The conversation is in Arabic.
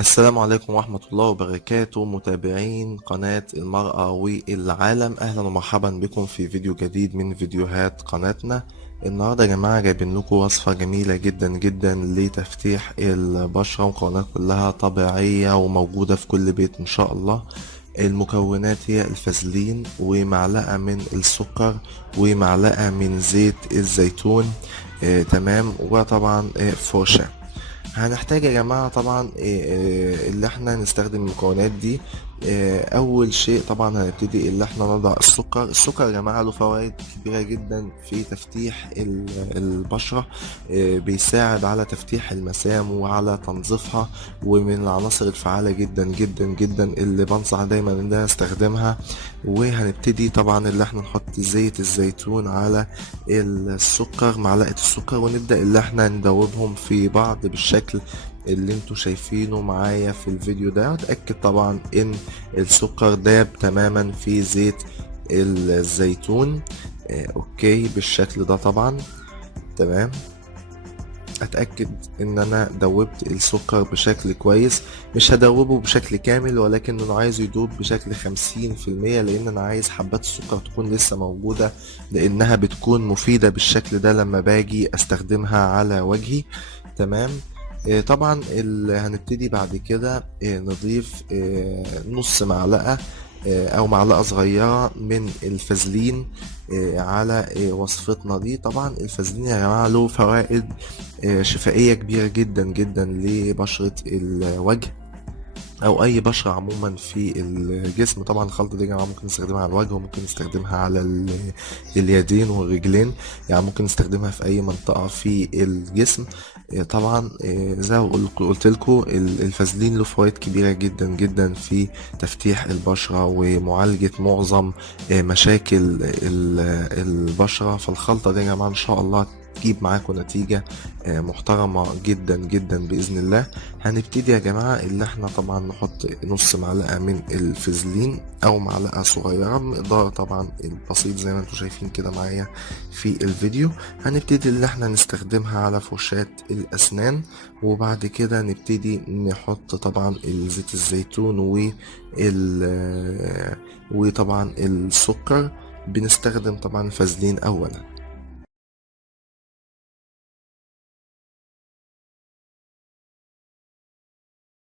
السلام عليكم ورحمة الله وبركاته، متابعين قناة المرأة والعالم. أهلا ومرحبا بكم في فيديو جديد من فيديوهات قناتنا. النهاردة يا جماعة جايبين لكم وصفة جميلة جدا جدا لتفتيح البشرة، مكونات كلها طبيعية وموجودة في كل بيت إن شاء الله. المكونات هي الفازلين ومعلقة من السكر ومعلقة من زيت الزيتون. تمام. وطبعا فرشة. هنحتاج يا جماعة طبعا اللي احنا نستخدم المكونات دي. اول شيء طبعا هنبتدي اللي احنا نضع السكر يا جماعة له فوائد كبيرة جدا في تفتيح البشرة. بيساعد على تفتيح المسام وعلى تنظيفها، ومن العناصر الفعالة جدا جدا جدا اللي بنصح دايما ان انا استخدمها. وهنبتدي طبعا اللي احنا نحط زيت الزيتون على السكر، معلقة السكر، ونبدأ اللي احنا ندوبهم في بعض بالشكل اللي انتوا شايفينه معايا في الفيديو ده. اتأكد طبعا ان السكر داب تماما في زيت الزيتون. اوكي بالشكل ده طبعا. تمام. اتأكد ان انا دوبت السكر بشكل كويس. مش هدوبه بشكل كامل، ولكن انا عايز يدوب بشكل 50%، لان انا عايز حبات السكر تكون لسه موجودة، لانها بتكون مفيدة بالشكل ده لما باجي استخدمها على وجهي. تمام. طبعا هنبتدي بعد كده نضيف نص معلقة او معلقة صغيرة من الفازلين على وصفتنا دي. طبعا الفازلين يا جماعة له فوائد شفائية كبيرة جدا جدا لبشرة الوجه او اي بشرة عموما في الجسم. طبعا الخلطة دي يا جماعة ممكن نستخدمها على الوجه، وممكن نستخدمها على اليدين والرجلين، يعني ممكن نستخدمها في اي منطقة في الجسم. طبعا زي ما قلت لكم الفازلين له فوائد كبيرة جدا جدا في تفتيح البشرة ومعالجة معظم مشاكل البشرة. فالخلطة دي يا جماعة ان شاء الله تجيب معاكم نتيجة محترمة جدا جدا بإذن الله. هنبتدي يا جماعة اللي احنا طبعا نحط نص معلقة من الفازلين او معلقة صغيرة، بمقدار طبعا البسيط زي ما انتم شايفين كده معايا في الفيديو. هنبتدي اللي احنا نستخدمها على فرشاة الاسنان، وبعد كده نبتدي نحط طبعا زيت الزيتون وطبعا السكر. بنستخدم طبعا الفازلين اولا.